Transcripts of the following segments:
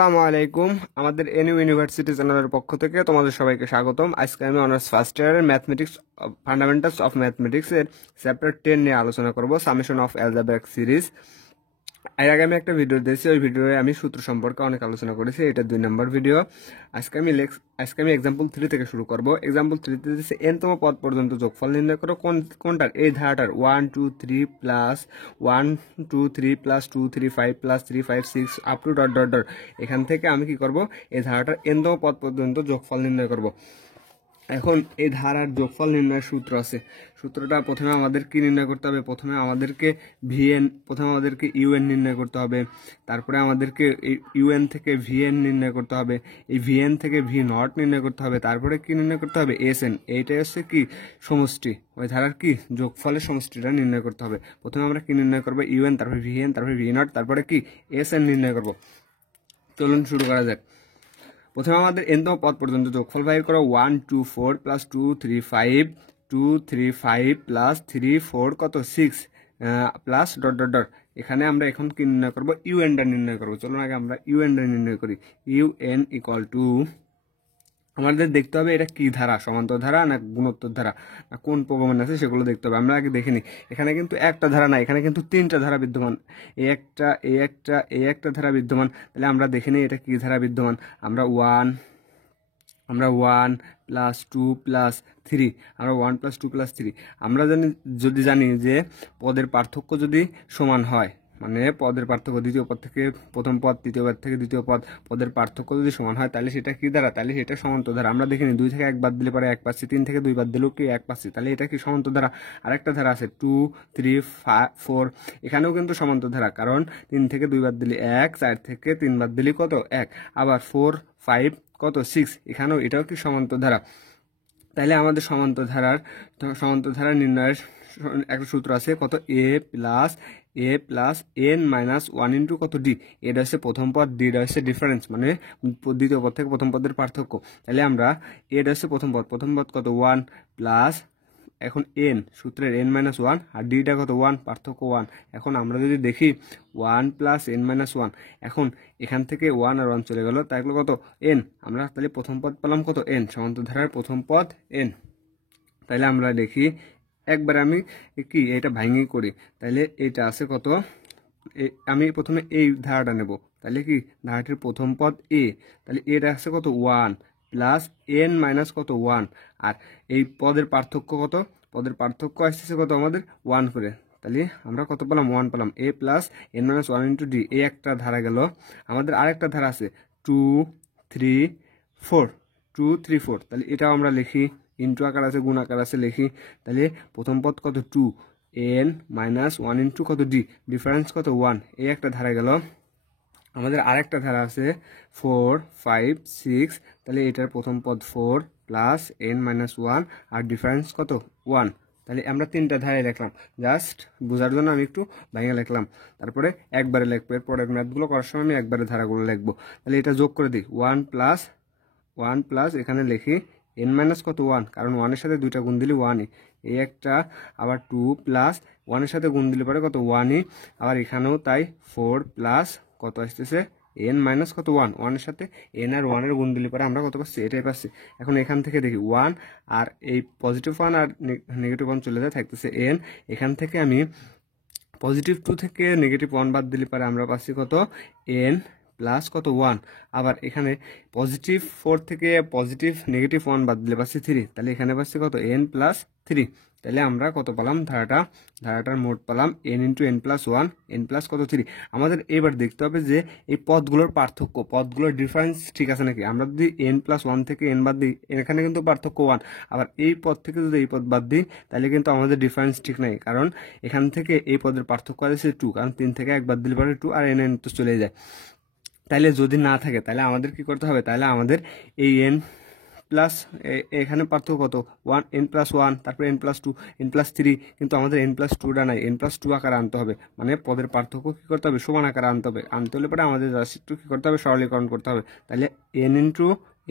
আসসালামু আলাইকুম। আমাদের এনইউ ইউনিভার্সিটি চ্যানেলের পক্ষ থেকে তোমাদের সবাইকে স্বাগতম। আজকে আমি অনার্স ফার্স্ট ইয়ারের ম্যাথমেটিক্স ফান্ডামেন্টালস অফ ম্যাথমেটিক্স এর চ্যাপ্টার 10 নিয়ে আলোচনা করব, সামেশন অফ অ্যালজেব্রাইক সিরিজ। এর আগে আমি একটা ভিডিও দিয়েছি, ওই ভিডিওয়ে আমি সূত্র সম্পর্কে অনেক আলোচনা করেছি। এটা 2 নম্বর ভিডিও। আজকে আমি এক্সাম্পল 3 থেকে শুরু করব। এক্সাম্পল 3 তে দিয়েছে এনতম পদ পর্যন্ত যোগফল নির্ণয় করো। কোনটার? এই ধারাটার 1 2 3 plus 1 2 3 plus 2 3 5 plus 3 5 6 up to dot dot dot. এখান থেকে আমি কি করব? এই ধারাটার এনতম পদ পর্যন্ত যোগফল নির্ণয় করব। এখন এই ধারার যোগফল নির্ণয়ের সূত্র আছে। সূত্রটা প্রথমে আমাদের কি নির্ণয় করতে হবে? প্রথমে আমাদেরকে ইউএন নির্ণয় করতে হবে। তারপরে আমাদেরকে এই ইউএন থেকে ভিএন নির্ণয় করতে হবে। এই ভিএন থেকে ভি নট নির্ণয় করতে হবে। তারপরে কি নির্ণয় করতে হবে? এসএন। এইটাই হচ্ছে কি? সমষ্টি। ওই ধারার কি? যোগফলের সমষ্টিটা নির্ণয় করতে হবে। প্রথমে আমরা কি নির্ণয় করবো? ইউএন, তারপরে ভিএন, তারপরে ভি নট, তারপরে কি? এসএন নির্ণয় করব। চলুন শুরু করা যাক। প্রথমে আমাদের এনতম পদ পর্যন্ত যোগফল বাইর করো। 1 2 4 প্লাস 2 3 5 2 3 5 প্লাস 3 4 কত 6 প্লাস ডট ডট ডট। এখানে আমরা এখন কি নির্ণয় করবো? ইউএনটা নির্ণয় করবো। চলুন আগে আমরা ইউএনটা নির্ণয় করি। ইউএন ইকুয়াল টু, আমাদের দেখতে হবে এটা কি ধারা, সমান্তর ধারা না গুণোত্তর ধারা না কোন প্রমাণ আছে সেগুলো দেখতে হবে। আমরা আগে দেখে নিই। এখানে কিন্তু একটা ধারা না, এখানে কিন্তু 3টা ধারা বিদ্যমান। এই একটা ধারা বিদ্যমান। তাহলে আমরা দেখে নিই এটা কি ধারা বিদ্যমান। আমরা 1 প্লাস 2 প্লাস 3, আমরা 1 প্লাস 2 প্লাস 3 আমরা যদি জানি যে পদের পার্থক্য যদি সমান হয়, মানে পদের পার্থক্য দ্বিতীয় পদ থেকে প্রথম পদ, তৃতীয় পদ থেকে দ্বিতীয় পদ, পদের পার্থক্য যদি সমান হয় তাহলে সেটা কি ধারা? তাহলে সেটা সমান্তর ধারা। আমরা দেখিনি 2 থেকে 1 বাদ দিলে পরে 1 পাচ্ছি, 3 থেকে 2 বাদ দিলেও কি 1 পাচ্ছি। তাহলে এটা কি সমান্তর ধারা। আরেকটা ধারা আছে 2 3 4, এখানেও কিন্তু সমান্তর ধারা, কারণ 3 থেকে 2 বাদ দিলে 1, 4 থেকে 3 বাদ দিলে কত? 1, আবার 4 5 কত 6, এখানেও এটাও কি সমান্তর ধারা। তাইলে আমাদের সমান্তর ধারা নির্ণয়ের একটা সূত্র আছে, কত? এ প্লাস এন মাইনাস 1 ইন্টু কত ডি। এটা হচ্ছে প্রথম পদ, ডিটা হচ্ছে ডিফারেন্স, মানে দ্বিতীয় পদ থেকে প্রথম পদের পার্থক্য। তাহলে আমরা এটা হচ্ছে প্রথম পদ কত? 1 প্লাস, এখন এন সূত্রের এন মাইনাস 1 আর ডিটা কত? 1, পার্থক্য 1। এখন আমরা যদি দেখি 1 প্লাস এন মাইনাস 1, এখন এখান থেকে 1 আর 1 চলে গেল, তাই কত? এন। আমরা তাহলে প্রথম পদ পেলাম কত? এন। সমান্তর ধারার প্রথম পদ এন। তাইলে আমরা দেখি একবার আমি কি এটা ভাঙি করি। তাইলে এটা আছে কত? আমি প্রথমে এই ধারাটা নেব। তাহলে কি ধারাটির প্রথম পদ এ, তাহলে এটা আছে কত? 1 প্লাস এন মাইনাস কত? 1। আর এই পদের পার্থক্য কত? পদের পার্থক্য আসতেছে কত আমাদের? 1 করে। তাহলে আমরা কত পেলাম? 1 পেলাম। A plus n minus 1 into d, এই একটা ধারা গেল। আমাদের আরেকটা ধারা আছে 2 3 4, 2 3 4। তাহলে এটাও আমরা লিখি, ইন্টু আকার আছে, গুণ আকার আছে, লিখি। তাহলে প্রথম পদ কত? 2 এন মাইনাস 1 ইন্টু কত ডি, ডিফারেন্স কত? 1। এই একটা ধারা গেল। আমাদের আরেকটা ধারা আছে 4 5 6, তাহলে এটার প্রথম পদ 4 প্লাস এন মাইনাস 1 আর ডিফারেন্স কত? 1। তাহলে আমরা 3টা ধারায় লিখলাম, জাস্ট বোঝার জন্য আমি একটু ভেঙে লিখলাম। তারপরে একবারে লিখবো, এরপরের ম্যাথগুলো করার সময় আমি একবারে ধারাগুলো লিখবো। তাহলে এটা যোগ করে দিই, 1 প্লাস এখানে লিখি এন মাইনাস কত? 1, কারণ 1 এর সাথে 2টা গুণ দিলে 1ই, এই একটা। আবার 2 প্লাস 1 এর সাথে গুণ দিলে পরে কত? 1ই। আবার এখানেও তাই 4 প্লাস কত আসতেছে? এন মাইনাস কত? 1, 1 এর সাথে এন আর 1 এর গুণ দিলে পরে আমরা কত পাচ্ছি? এটাই পাচ্ছি। এখন এখান থেকে দেখি 1 আর এই পজিটিভ 1 আর নেগেটিভ 1 চলে যায়, থাকতেছে এন। এখান থেকে আমি পজিটিভ 2 থেকে নেগেটিভ 1 বাদ দিলে পরে আমরা পাচ্ছি কত? এন প্লাস কত? 1। আবার এখানে পজিটিভ 4 থেকে নেগেটিভ 1 বাদ দিলে পাচ্ছি 3, তাহলে এখানে পাচ্ছি কত? N plus 3। তাহলে আমরা কত পেলাম? ধারাটার মোট পেলাম N into N plus 1, n plus কত? 3। আমাদের এবার দেখতে হবে যে এই পদগুলোর পার্থক্য, পদগুলোর ডিফারেন্স ঠিক আছে নাকি। আমরা যদি এন প্লাস 1 থেকে এন বাদ দিই, এখানে কিন্তু পার্থক্য 1। আবার এই পদ থেকে যদি এই পদ বাদ দিই, তাহলে কিন্তু আমাদের ডিফারেন্স ঠিক নাই, কারণ এখান থেকে এই পদের পার্থক্য আছে 2, কারণ 3 থেকে 1 বাদ দিলে পরে 2 আর এন তো চলে যায়। তাইলে যদি না থাকে তাহলে আমাদের কি করতে হবে? তাহলে আমাদের এই এন প্লাস, এখানে পার্থক্য কত? 1, এন প্লাস 1, তারপরে এন প্লাস 2, এন প্লাস 3, কিন্তু আমাদের এন প্লাস 2টা নাই, এন প্লাস 2 আকারে আনতে হবে। মানে পদের পার্থক্য কি করতে হবে? সমান আকারে আনতে হবে। আনতে হলে পরে আমাদের জাস্ট একটু কি করতে হবে? সরলীকরণ করতে হবে। তাহলে এন ইন্টু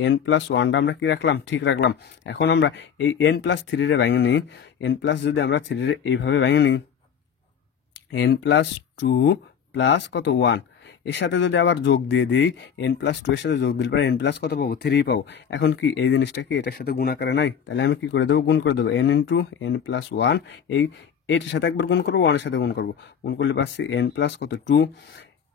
এন প্লাস 1টা আমরা কি রাখলাম? ঠিক রাখলাম। এখন আমরা এই এন প্লাস 3 ভেঙে নিই। এন প্লাস যদি আমরা 3 এইভাবে ভেঙে নিই, এন প্লাস 2 প্লাস কত 1, এর সাথে যদি আবার যোগ দিয়ে দিই n+2 এর সাথে যোগ দিলে পরে n প্লাস কত পাবো 3 পাবো। এখন কি এই জিনিসটা কি এটার সাথে গুণ আকারে নাই, তাহলে আমি কি করে দেবো গুণ করে দেবো n ইন্টু n+1, এইটার সাথে একবার গুণ করবো 1 এর সাথে গুণ করবো, গুণ করলে পাচ্ছি n প্লাস কত 2,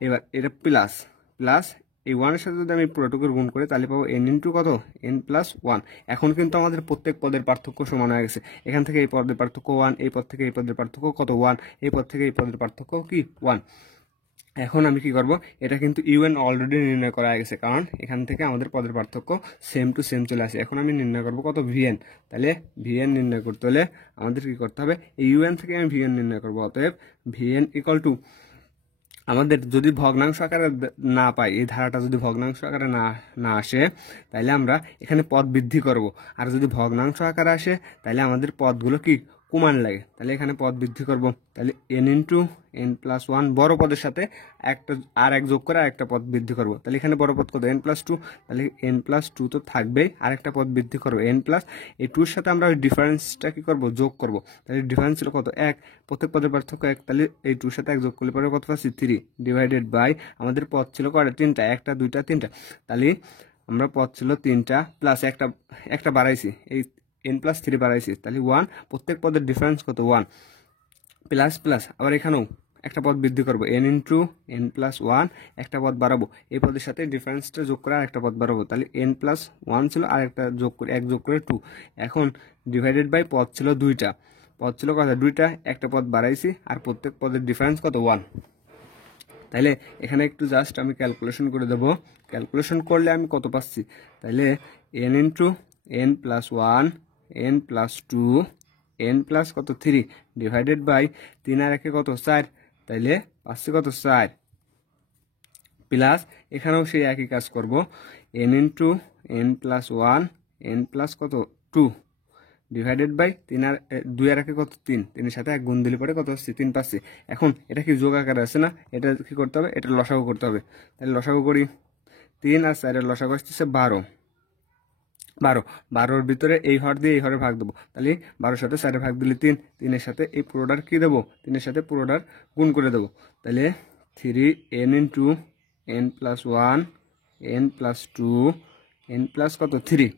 এবার এটা প্লাস প্লাস এই 1 এর সাথে যদি আমি পুরোটুকুর গুণ করি তাহলে পাবো n ইন্টু কত n+1। এখন কিন্তু আমাদের প্রত্যেক পদের পার্থক্য সমান হয়ে গেছে, এখান থেকে এই পদের পার্থক্য 1, এই পদ থেকে এই পদের পার্থক্য কত 1, এই পদ থেকে এই পদের পার্থক্য কি 1। এখন আমি কি করব, এটা কিন্তু ইউএন অলরেডি নির্ণয় করা হয়ে গেছে, কারণ এখান থেকে আমাদের পদের পার্থক্য সেম টু সেম চলে আসে। এখন আমি নির্ণয় করব কত ভিএন, তাহলে ভিএন নির্ণয় করতে হলে আমাদের কি করতে হবে, এই ইউএন থেকে আমি ভিএন নির্ণয় করব। অতএব ভিএন ইকুয়াল টু, আমাদের যদি ভগ্নাংশ আকারে না পাই, এই ধারাটা যদি ভগ্নাংশ আকারে না আসে তাহলে আমরা এখানে পদ বৃদ্ধি করব, আর যদি ভগ্নাংশ আকারে আসে তাহলে আমাদের পদগুলো কি কমান লাগে, তাহলে এখানে পদ বৃদ্ধি করব। তাহলে n ইন্টু n+1 বড় পদের সাথে এক যোগ করে আরেকটা পদ বৃদ্ধি করব। তাহলে এখানে বড় পদ কত n+2, তাহলে n+2 তো থাকবেই, আরেকটা পদ বৃদ্ধি করবো n প্লাস, এই 2 এর সাথে আমরা ওই ডিফারেন্সটা কি করব যোগ করব। তাহলে ডিফারেন্স ছিল কত 1, প্রত্যেক পদের পার্থক্য 1, তাহলে এই 2 এর সাথে 1 যোগ করলে পরে কত পাচ্ছি 3 ডিভাইডেড বাই, আমাদের পদ ছিল কয়টা 3টা, 1টা 2টা 3টা, তাহলে আমরা পদ ছিল 3টা প্লাস একটা বাড়াইছি, এই n+3 বাড়াইছি, তাহলে 1, প্রত্যেক পদের ডিফারেন্স কত 1 প্লাস প্লাস, আবার এখানেও একটা পদ বৃদ্ধি করবো n ইন্টু n+1, একটা পদ বাড়াবো, এই পদের সাথে ডিফারেন্সটা যোগ করে আরেকটা পদ বাড়াবো, তাহলে n+1 ছিল আর একটা যোগ করে 1 যোগ করে 2, এখন ডিভাইডেড বাই পদ ছিল 2টা, পদ ছিল কত 2টা, একটা পদ বাড়াইছি আর প্রত্যেক পদের ডিফারেন্স কত 1। তাহলে এখানে একটু জাস্ট আমি ক্যালকুলেশন করে দেবো, ক্যালকুলেশন করলে আমি কত পাচ্ছি, তাহলে n into n+1 n+2 n plus কত 3 ডিভাইডেড বাই 3 আর 1 কত 4, তাইলে পাচ্ছি কত 4, প্লাস এখানেও সেই একই কাজ করব, n into n+1 n plus কত 2 ডিভাইডেড বাই 3 আর 2 আর 1 কত 3, 3 এর সাথে 1 গুণ দিলে পরে কত হচ্ছে 3 পাচ্ছি। এখন এটা কি যোগ আকারে আছে না, এটা কি করতে হবে, এটা লসাগু করতে হবে। তাহলে লসাগু করি, 3 আর 4 এর লসাগু আসছে 12, 12 ভিতরে এই হর দিয়ে এই হরে ভাগ দেবো, তাহলে 12 সাথে 4 ভাগ দিলে 3, 3 এর সাথে এই পুরোটার কি দেবো, 3 এর সাথে পুরোটার গুণ করে দেবো, তাহলে 3n into n+1 n+2 n plus কত 3,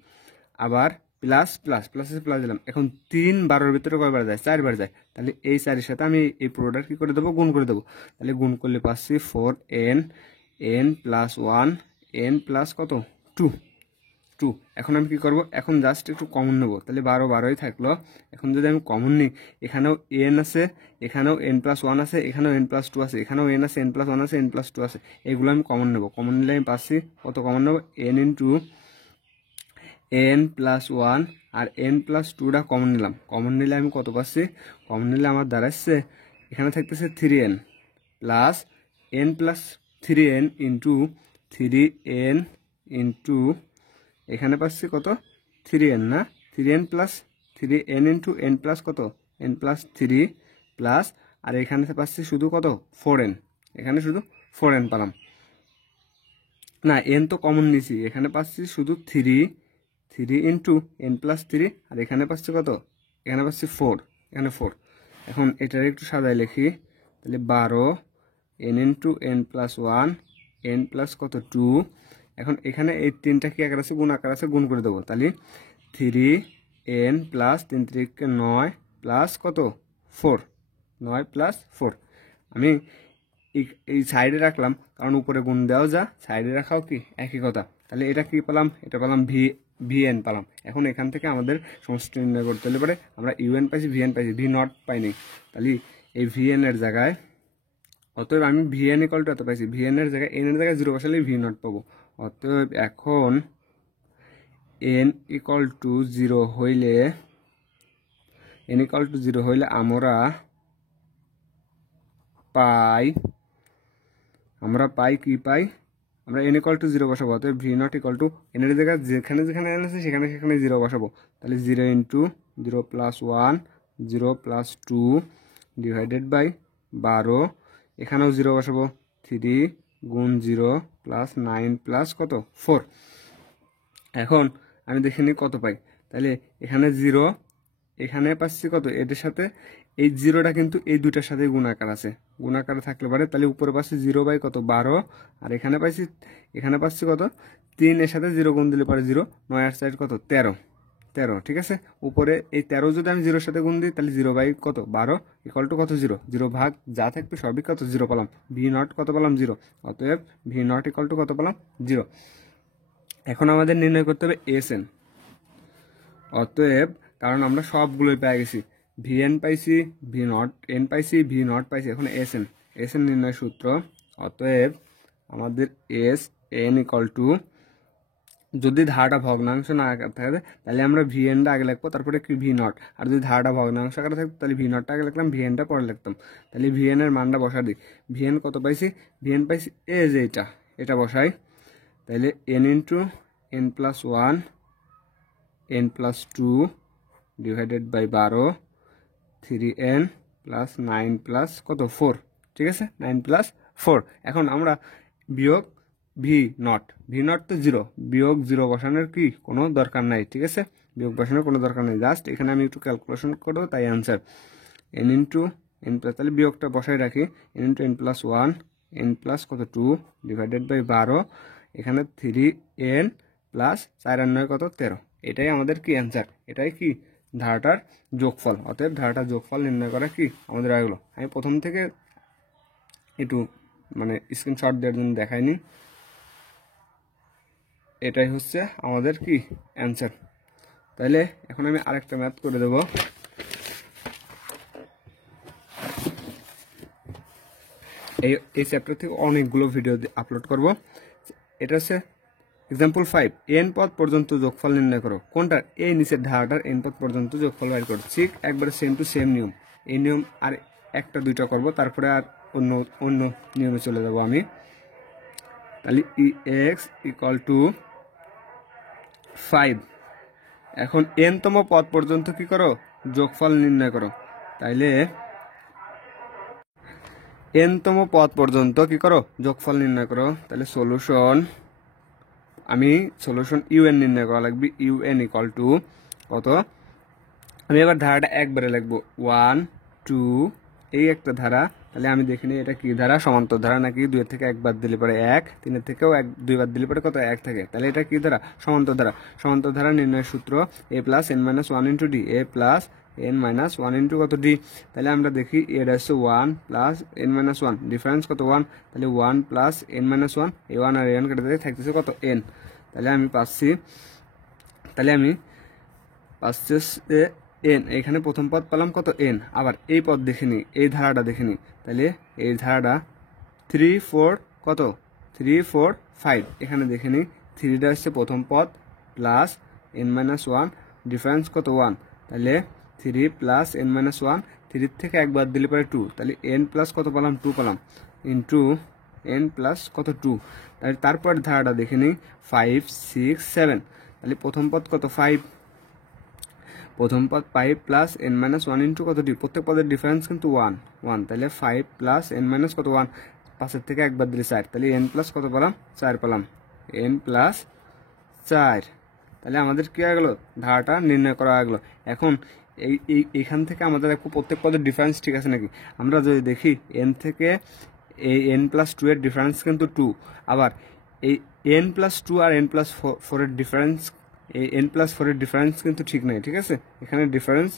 আবার প্লাস প্লাস প্লাসে প্লাস দিলাম। এখন 3 12 ভিতরে কয়বার যায় 4 বার যায়, তাহলে এই 4 এর সাথে আমি এই পুরোটার কি করে দেবো গুণ করে দেবো, তাহলে গুণ করলে পাচ্ছি 4n n+1 n প্লাস কত 2। এখন আমি কি করব, এখন জাস্ট একটু কমন নেব, তাহলে 12ই থাকলো। এখন যদি আমি কমন নিই, এখানেও n আছে, এখানেও n+1 আছে, এখানেও n+2 আছে, এখানেও n আছে, n+1 আছে, n+2 আছে, এগুলো আমি কমন নেব। কমন নিলে আমি পাচ্ছি কত কমন নেব, n ইন্টু n+1 আর n+2টা কমন নিলাম, কমন নিলে আমি কত পাচ্ছি, কমন নিলে আমার দাঁড়াচ্ছে এখানে থাকতেছে 3n plus n+3n into 3n into এখানে পাচ্ছি কত 3n না, 3n plus 3n into n plus কত n+3 প্লাস, আর এখানে পাচ্ছি শুধু কত 4n, এখানে শুধু 4n পেলাম না, n তো কমন নিছি, এখানে পাচ্ছি শুধু 3 ইন্টু n+3, আর এখানে পাচ্ছি কত, এখানে পাচ্ছি 4, এখানে 4। এখন এটার একটু সাজায় লিখি, তাহলে 12 n into n+1 n plus কত 2, এখন এখানে এই 3টা কি আকার আছে গুণ আকার আছে, গুণ করে দেবো, তাহলে 3n প্লাস 3 3 9 প্লাস কত 4, 9 প্লাস 4। আমি এই সাইডে রাখলাম কারণ উপরে গুণ দেওয়া যা সাইডে রাখাও কি একই কথা। তাহলে এটা কি পেলাম, এটা পেলাম ভিএন পেলাম। এখন এখান থেকে আমাদের সমষ্টি নির্ণয় করতে হলে পরে আমরা ইউএন পাইছি, ভিএন পাইছি, ভি নট পাইনি, তাহলে এই ভিএন এর জায়গায়, অতএব আমি ভিএন ইকুয়াল টু এত পাইছি, ভিএন এর জায়গায় এন এর জায়গায় 0 বসালেই ভি নট পাবো। অতএব এখন n ইকুয়াল টু 0 হইলে, n ইকুয়াল টু 0 হইলে আমরা পাই কি পাই, আমরা n ইকুয়াল টু 0 বসাবো, অতএব V naught equal to n এর জায়গায় যেখানে যেখানে n আছে সেখানে সেখানে 0 বসাবো, তাহলে 0 into 0 plus 1 0 plus 2 divided by 12, এখানেও 0 বসাবো, 3 গুণ 0 প্লাস 9 প্লাস কত 4। এখন আমি দেখে নিই কত পাই, তাহলে এখানে 0, এখানে পাচ্ছি কত, এদের সাথে এই জিরোটা কিন্তু এই দুইটার সাথে গুণাকার আছে, গুণাকার থাকলে পারে, তাহলে উপরে পাচ্ছি 0 কত 12, আর এখানে পাচ্ছি কত 3, এর সাথে 0 গুণ দিলে পারে 0, 9 আর 4 কত 13, ঠিক আছে। উপরে এই 13 যদি আমি 0-র সাথে গুণ দিই তাহলে 0/কত 12 ইকুয়াল টু কত 0, 0 ভাগ যা থাকবে সবই কত 0 পেলাম, V0 কত পেলাম 0, অতএব V0 ইকুয়াল টু কত পেলাম 0। এখন আমাদের নির্ণয় করতে হবে SN, অতএব কারণ আমরা সবগুলোই পেয়ে গেছি, VN পাইছি, V0 পাইছি, V0 পাইছি, এখন SN নির্ণয় সূত্র, অতএব আমাদের SN ইকুয়াল টু, যদি ধারাটা ভগ্নাংশ না আকার থাকে তাহলে আমরা VNটা আগে লিখবো, তারপরে কি V0, আর যদি ধারাটা ভগ্নাংশ আকারে থাকতো তাহলে V0টা আগে লিখলাম, VNটা পরে লিখতাম। তাহলে VN এর মানটা বসা দিই, VN কত পাইছি, VN পাইছি যে এটা বসাই, তাহলে N into N+1 N+2 divided by 12 3N plus 9 plus কত 4, ঠিক আছে, 9 প্লাস 4। এখন আমরা বিয়োগ V0 তো 0, বিয়োগ 0 বসানোর কি কোনো দরকার নাই, ঠিক আছে, বিয়োগ বসানোর কোনো দরকার নেই, জাস্ট এখানে আমি একটু ক্যালকুলেশন করবো, তাই answer N into N plus, তাহলে বিয়োগটা বসাই রাখি, N into N+1 N plus কত 2 ডিভাইডেড বাই 12, এখানে 3N প্লাস 4 আর 9 কত 13, এটাই আমাদের কি অ্যান্সার, এটাই কি ধারাটার যোগফল। অতএব ধারাটার যোগফল নির্ণয় করা কি আমাদের এগুলো, আমি প্রথম থেকে একটু মানে স্ক্রিনশট দেওয়ার জন্য দেখাইনি, এটাই হচ্ছে আমাদের কি অ্যান্সার। তাহলে এখন আমি আরেকটা ম্যাথ করে দেব, এই চ্যাপ্টার থেকে অনেকগুলো ভিডিও আপলোড করব। এটা হচ্ছে এক্সাম্পল 5, n পদ পর্যন্ত যোগফল নির্ণয় করো, কোনটার, এই নিচের ধারাটার n পদ পর্যন্ত যোগফল বের করো, ঠিক একবারে সেম টু সেম নিয়ম, এই নিয়ম আর একটা দুইটা করব, তারপরে আর অন্য নিয়মে চলে যাব আমি। তাহলে ex ইকুয়াল টু 5, এখন n-তম পদ পর্যন্ত কি করো, যোগফল নির্ণয় করো, তাইলে n-তম পদ পর্যন্ত কি করো, যোগফল নির্ণয় করো, তাহলে সলিউশন un নির্ণয় করা লাগবে, un ইকুয়াল টু কত, আমি এবার ধারাটা একবারে লিখবো 1 2, এই একটা ধারা, তাহলে আমি দেখিনি এটা কি ধারা, সমান্তর ধারা নাকি 2 এর থেকে 1 বাদ দিলে পরে 1, 3 এর থেকেও 2 বাদ দিলে পরে কত 1 থাকে, তাহলে এটা কি ধারা, সমান্তর ধারা। সমান্তর ধারা নির্ণয়ের সূত্র a plus n-1 into d, a plus n-1 into কত d, তাহলে আমরা দেখি এটা হচ্ছে 1 প্লাস n-1, ডিফারেন্স কত 1, তাহলে 1 প্লাস n-1, এই 1 আর n কেটে দিলে থাকতেছে কত n, তাহলে আমি পাচ্ছি n, এখানে প্রথম পদ পেলাম কত n, আবার এই পদ দেখে নিই, এই ধারাটা দেখে নিই, তাহলে এই ধারাটা 3 4 কত 3 4 5, এখানে দেখে নিই 3টা হচ্ছে প্রথম পদ প্লাস n-1, ডিফারেন্স কত 1, তাহলে 3 প্লাস n-1, 3 থেকে 1 বাদ দিলে পরে 2, তাহলে n প্লাস কত পেলাম 2 পেলাম, ইন্টু n প্লাস কত 2, তাহলে তারপর ধারাটা দেখে নিই 5 6 7, তাহলে প্রথম পদ কত 5, প্রথম পদ 5 প্লাস n-1 ইন্টু কত ডি, প্রত্যেক পদের ডিফারেন্স কিন্তু 1, তাহলে 5 প্লাস n- কত 1, 5 থেকে 1 বাদ দিলে 4, তাহলে n প্লাস কত পেলাম 4 পেলাম, n প্লাস 4, তাহলে আমাদের কি হয়ে গেল, ধারাটা নির্ণয় করা হয়ে গেল। এখন এইখান থেকে আমাদের একটু প্রত্যেক পদের ডিফারেন্স ঠিক আছে নাকি, আমরা যদি দেখি n থেকে এই n+2 এর ডিফারেন্স কিন্তু 2, আবার এই n+2 আর n+4 এর ডিফারেন্স, এই n+4 এর ডিফারেন্স কিন্তু ঠিক নাই, ঠিক আছে, এখানে ডিফারেন্স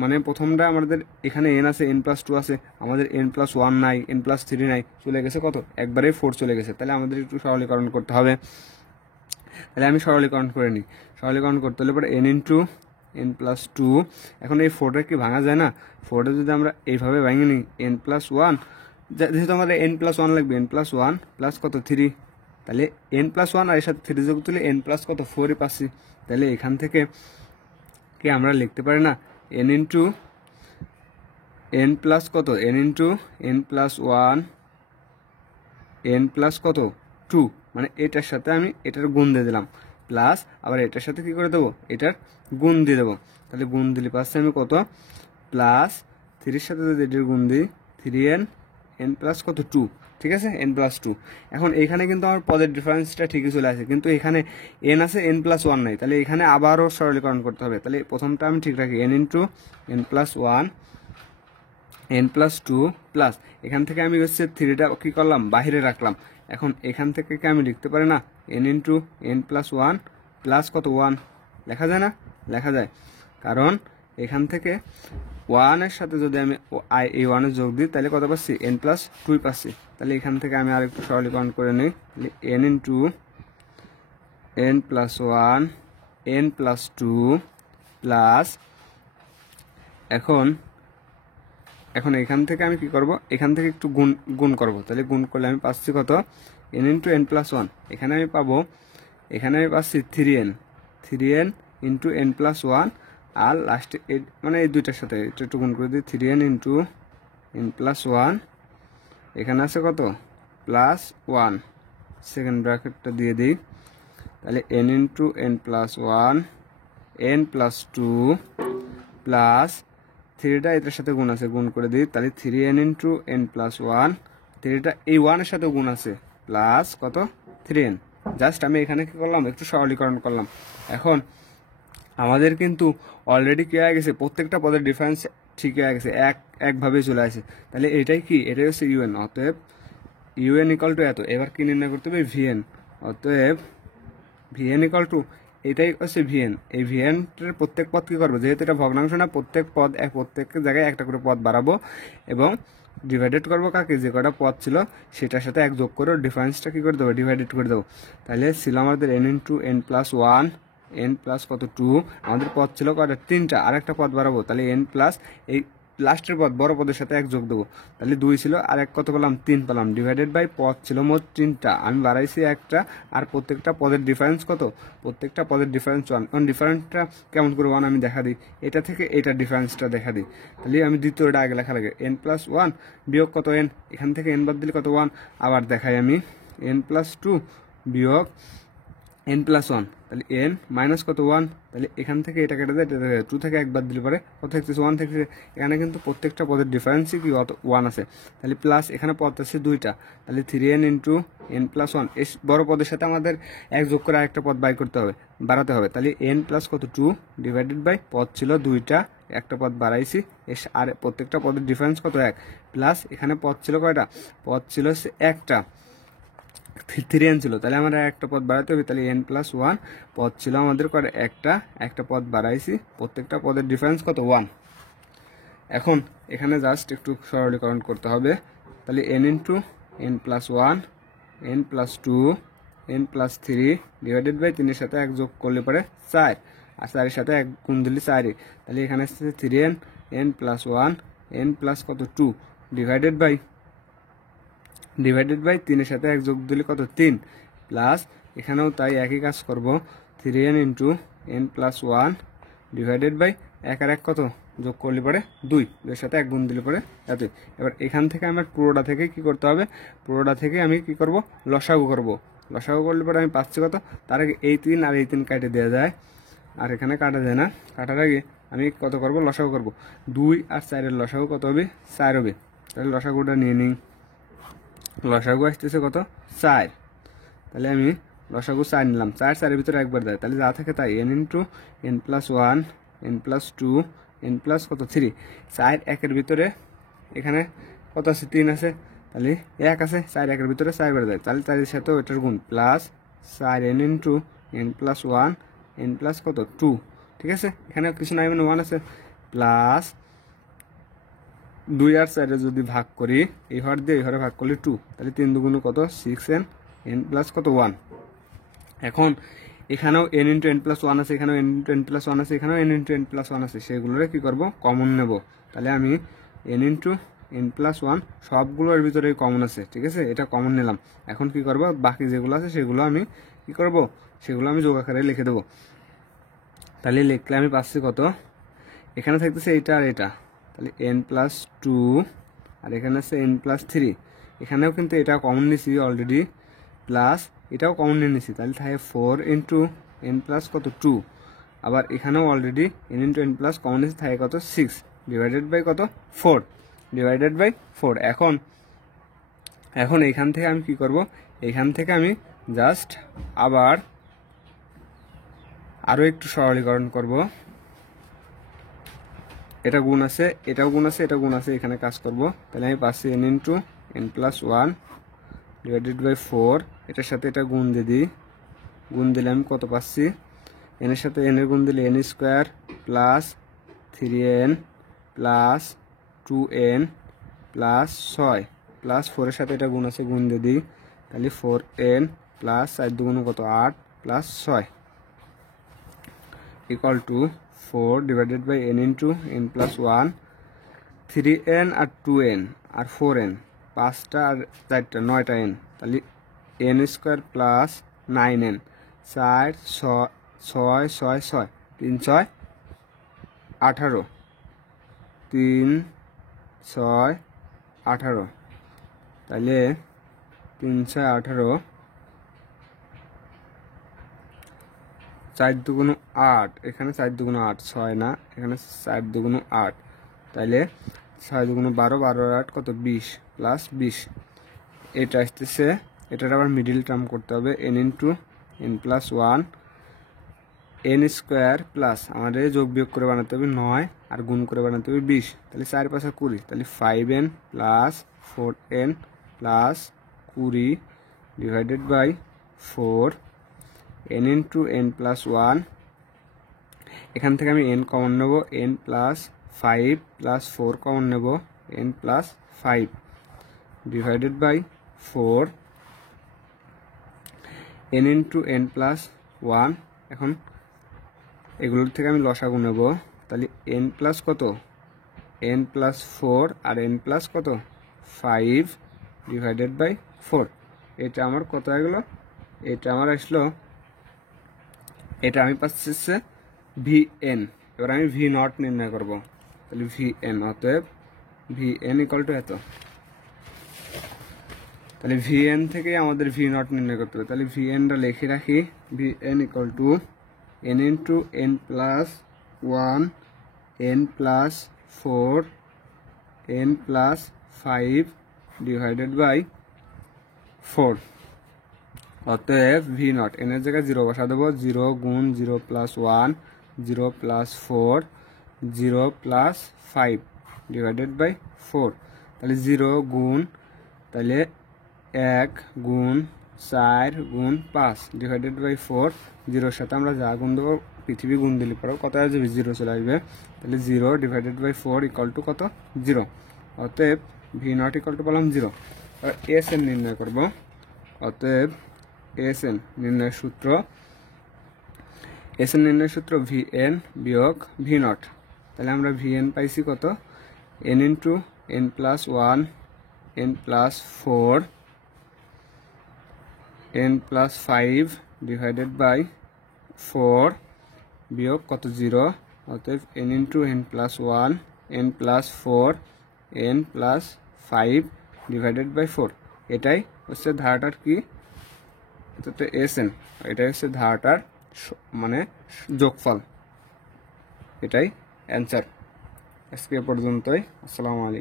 মানে প্রথমটা আমাদের এখানে n আছে, n+2 আছে, আমাদের n+1 নাই, n+3 নাই, চলে গেছে কত একবারে 4 চলে গেছে, তাহলে আমাদের একটু সরলীকরণ করতে হবে। তাহলে আমি সরলীকরণ করে নিই, সরলীকরণ করতে হলে পরে n ইন্টু n+2, এখন এই 4টা কি ভাঙা যায় না, 4টা যদি আমরা এইভাবে ভাঙে নিই n+1, যেহেতু আমাদের n+1 লাগবে, n+1 প্লাস কত 3, তাহলে n+1 আর এর সাথে 3 যোগ তুলে n প্লাস কত 4 পাচ্ছি, তাহলে এখান থেকে কি আমরা লিখতে পারি না n ইন্টু n প্লাস কত n into n+1 n plus কত 2, মানে এটার সাথে আমি এটার গুণ দিয়ে দিলাম, প্লাস আবার এটার সাথে কি করে দেবো, এটার গুণ দিয়ে দেবো, তাহলে গুণ দিলে পাচ্ছি আমি কত প্লাস 3-এর সাথে যদি এটার গুণ দিই 3n n প্লাস কত 2, ঠিক আছে, n+2। এখন এখানে কিন্তু আমার পদের ডিফারেন্সটা ঠিকই চলে আসে, কিন্তু এখানে n আছে n+1 নাই, তাহলে এখানে আবারও সরলীকরণ করতে হবে, তাহলে প্রথমটা আমি ঠিক রাখি n into n+1 N plus two plus এখান থেকে আমি হচ্ছে থ্রিটা কী করলাম বাহিরে রাখলাম। এখন এখান থেকে কি আমি লিখতে পারি না N into N plus one plus কত ওয়ান লেখা যায় না? লেখা যায়, কারণ এখান থেকে ওয়ানের সাথে যদি আমি এই ওয়ানের যোগ দিই তাহলে কত পাচ্ছি এন প্লাস টুই পাচ্ছি। তাহলে এখান থেকে আমি আরেকটু সরলীকরণ করে নিই, N into N plus one N plus two plus এখন এখান থেকে আমি কি করব, এখান থেকে একটু গুণ করব। তাহলে গুণ করলে আমি পাচ্ছি কত n into N plus one, এখানে আমি পাচ্ছি three N into N plus one, আর লাস্টে মানে এই দুইটার সাথে এটা একটু গুণ করে দিই, three N into N plus one, এখানে আছে কত প্লাস ওয়ান, সেকেন্ড ব্র্যাকেটটা দিয়ে দিই। তাহলে N into N plus one N plus two plus থ্রিটা এটার সাথে গুণ আছে, গুণ করে দিই। তাহলে three N into N plus one, থ্রিটা এই ওয়ানের সাথে গুণ আছে, প্লাস কত থ্রি এন। জাস্ট আমি এখানে কি করলাম একটু সরলীকরণ করলাম। এখন আমাদের কিন্তু অলরেডি কী হয়ে গেছে, প্রত্যেকটা পদের ডিফারেন্স ঠিক হয়ে গেছে, একভাবে চলে আসে। তাহলে এটাই কি, এটাই হচ্ছে ইউএন। অতএব ইউএন ইকাল টু এত। এবার কি নির্ণয় করতে হবে ভিএন। অতএব ভিএন ইকাল টু এটাই হচ্ছে ভিএন। এই ভিএনের প্রত্যেক পদ কী করবো, যেহেতু এটা ভগ্নাংশ না, প্রত্যেক জায়গায় একটা করে পদ বাড়াবো এবং ডিভাইডেড করবো কাকে, যে কটা পদ ছিল সেটার সাথে এক যোগ করে ডিফারেন্সটা কী করে দেবো, ডিভাইডেড করে দেবো। তাহলে ছিল আমাদের N into N plus one N plus কত টু, আমাদের পদ ছিল কয়টা তিনটা, আর একটা পদ বাড়াবো। তাহলে এন প্লাস এই লাস্টের পদ বড় পদের সাথে এক যোগ দেবো। তাহলে দুই ছিল, আর এক কত পেলাম তিন পেলাম, ডিভাইডেড বাই পদ ছিল মোট তিনটা, আমি বাড়াইছি একটা, আর প্রত্যেকটা পদের ডিফারেন্স কত, প্রত্যেকটা পদের ডিফারেন্স ওয়ান। কারণ ডিফারেন্সটা কেমন করে ওয়ান আমি দেখা দিই, এটা থেকে এটা ডিফারেন্সটা দেখা দিই। তাহলে আমি দ্বিতীয়টা আগে লেখা লাগে, এন প্লাস ওয়ান বিয়োগ কত এন, এখান থেকে এন বাদ দিলে কত ওয়ান, আবার দেখাই আমি এন প্লাস টু বিয়োগ এন প্লাস ওয়ান, তাহলে এন মাইনাস কত ওয়ান, তাহলে এখান থেকে এটা কেটে দেয়, এটা টু থেকে একবার দিলে পরে কত থাকতেছে ওয়ান থেকে। এখানে কিন্তু প্রত্যেকটা পদের ডিফারেন্সই কি ওয়ান আছে। তাহলে প্লাস এখানে পদ আছে দুইটা, তাহলে three N into N plus one, এই বড় পদের সাথে আমাদের এক যোগ করে আরেকটা পদ বাড়াতে হবে। তাহলে এন প্লাস কত টু ডিভাইডেড বাই পদ ছিল দুইটা, একটা পদ বাড়াইছি, আর প্রত্যেকটা পদের ডিফারেন্স কত এক, প্লাস এখানে পদ ছিল কয়টা, পদ ছিল একটা, থ্রি এন ছিল, তাহলে আমরা একটা পদ বাড়াতে হবে। তাহলে এন প্লাস ওয়ান পদ ছিল আমাদের করে একটা পদ বাড়াইছি, প্রত্যেকটা পদের ডিফারেন্স কত ওয়ান। এখন এখানে জাস্ট একটু সরলীকরণ করতে হবে। তাহলে N into N plus one N plus two N plus three divided by তিনের সাথে এক যোগ করলে পরে চার, আর চারের সাথে এক গুণ দিলে চারই। তাহলে এখানে আসছে three N N plus one N plus কত টু ডিভাইডেড বাই তিনের সাথে এক যোগ দিলে কত তিন, প্লাস এখানেও তাই একই কাজ করব, three N into N plus one divided by এক আর এক কত যোগ করলে পরে দুই, এর সাথে এক গুণ দিলে পরে এতই। এবার এখান থেকে আমার পুরোটা থেকে কি করতে হবে, পুরোটা থেকে আমি কি করব লসাগু করব। লসাগু করলে পরে আমি পাচ্ছি কত, তার আগে এই তিন আর এই তিন কাটে দেওয়া যায়, আর এখানে কাটা যায় না, কাটার আগে আমি কত করব লসাগু করব, দুই আর চারের লসাগু কত হবে, চার হবে। তাহলে লসাগুটা নিয়ে নিই, লসাগু আসতেছে কত চার, তাহলে আমি লসাগু চার নিলাম, চারের ভিতরে একবার দেয়, তাহলে যা থাকে তাই N into N plus one N plus two N plus কত থ্রি, চার একের ভিতরে এখানে কত আছে তিন আছে, তাহলে এক আছে, চার একের ভিতরে চারবার দেয়, তাহলে চারের সাথে ওইটার গুণ, প্লাস চার N into N plus one N plus কত টু, ঠিক আছে, এখানে কিছু নাই মানে ওয়ান আছে, প্লাস দুই আর চারে যদি ভাগ করি, এই হর দিয়ে এই হরে ভাগ করলে টু, তাহলে তিন দুগুণে কত সিক্স এন এন প্লাস কত ওয়ান। এখন এখানেও N into N plus one আছে, এখানেও N into N plus one আছে, এখানেও N into N plus one আছে, সেগুলোরে কী করবো কমন নেব। তাহলে আমি N into N plus one সবগুলোর ভিতরে কমন আছে, ঠিক আছে, এটা কমন নিলাম। এখন কি করব, বাকি যেগুলো আছে সেগুলো আমি কি করব, সেগুলো আমি যোগ আকারে লিখে দেবো। তাহলে লিখলে আমি পাচ্ছি কত, এখানে থাকতেছে এইটা আর এটা, তাহলে এন প্লাস টু, আর এখানে আছে এন প্লাস থ্রি, এখানেও কিন্তু এটা কমন নিছি অলরেডি, প্লাস এটাও কমন নিয়ে নিছি, তাহলে থাকে ফোর ইন্টু এন প্লাস কত টু, আবার এখানেও already N into N plus common নিছি, থাকে কত সিক্স ডিভাইডেড বাই কত ফোর, ডিভাইডেড বাই ফোর। এখন এখান থেকে আমি কি করব, এখান থেকে আমি জাস্ট আবার আরও একটু সরলীকরণ করব। এটা গুণ আছে, এটাও গুণ আছে, এটাও গুণ আছে, এখানে কাজ করব। তাহলে আমি পাচ্ছি n into n plus 1 divided by 4। এটার সাথে এটা গুণ দিয়ে দিই, গুণ দিলে আমি কত পাচ্ছি, n এর সাথে n এর গুণ দিলে n square plus 3n plus 2n plus 6 plus 4 এর সাথে এটা গুণ আছে, গুণ দিয়ে দিই, তাহলে 4n প্লাস 4 দুগুণ কত 8 plus 6 equal to 4 divided by n into n plus 1। 3n আর 2n আর 4n, 5টা আর 4টা 9টা n, তাহলে n স্কোয়ার প্লাস 9n 4 6 6 6 6 3 6 18 3 6 18, তাহলে 3 6 18, 4 দুগুণ 8, এখানে 4 দুগুণ 8 6 না, এখানে 4 দুগুণ 8, তাহলে 6 দুগুণ 12, 12 আর 8 কত 20 প্লাস 20। এটা আসতেছে, এটার আবার মিডিল টার্ম করতে হবে, n into n plus 1 n square plus আমাদের যোগ বিয়োগ করে বানাতে হবে 9 আর গুণ করে বানাতে হবে 20, তাহলে 4 5 20, তাহলে 5n plus 4n plus 20 divided by 4 n into n plus 1। এখান থেকে আমি n কমন নেব, n প্লাস 5 প্লাস 4 কমন নেব, n plus 5 divided by 4 n into n plus 1। এখন এগুলোর থেকে আমি লসাগু নেব, তাহলে n প্লাস কত, n প্লাস 4 আর n প্লাস কত 5 ডিভাইডেড বাই 4। এটা আমার কত হয়ে গেল, এটা আমার আসলো, এটা আমি পাচ্ছি vn। এবার আমি v নট নির্ণয় করব, তাহলে vn, অতএব vn ইকুয়াল টু এত। তাহলে vn থেকে আমাদের v নট নির্ণয় করতে হবে, তাহলে vnটা লিখে রাখি, vn equal to n into n plus 1 n plus 4 n plus 5 divided by 4। অতএব v নট, n এর জায়গায় 0 বসা দেবো, 0 গুণ 0 plus 1 0 plus 4 0 plus 5 divided by 4। তাহলে 0 গুণ, তাহলে 1 গুণ 4 গুণ 5 ডিভাইডেড বাই 4। 0-র সাথে আমরা যা গুণ দেবো পৃথিবী গুণ দিলে পরে কত আসবে, 0 চলে আসবে। তাহলে 0 ডিভাইডেড বাই 4 ইকুয়াল টু কত 0। অতএব ভি নট ইকুয়াল টু পেলাম 0। এস এন নির্ণয় করব, অতএব এস এন নির্ণয়ের সূত্র, এস এন নির্ণয়ের সূত্র ভি এন বিয়োগ ভি নট। তাহলে আমরা ভি এন পাইছি কত, n into N plus 1 n plus 4 n plus 5 divided by 4 বিয়োগ কত 0। অতএব n into n plus 1 n plus 4 n plus 5 divided by 4। এটাই হচ্ছে ধারাটার কি, এটা এসএন, এটাই হচ্ছে ধারাটার মানে যোগফল, এটাই অ্যান্সার। আজকে পর্যন্তই। আসসালামু আলাইকুম।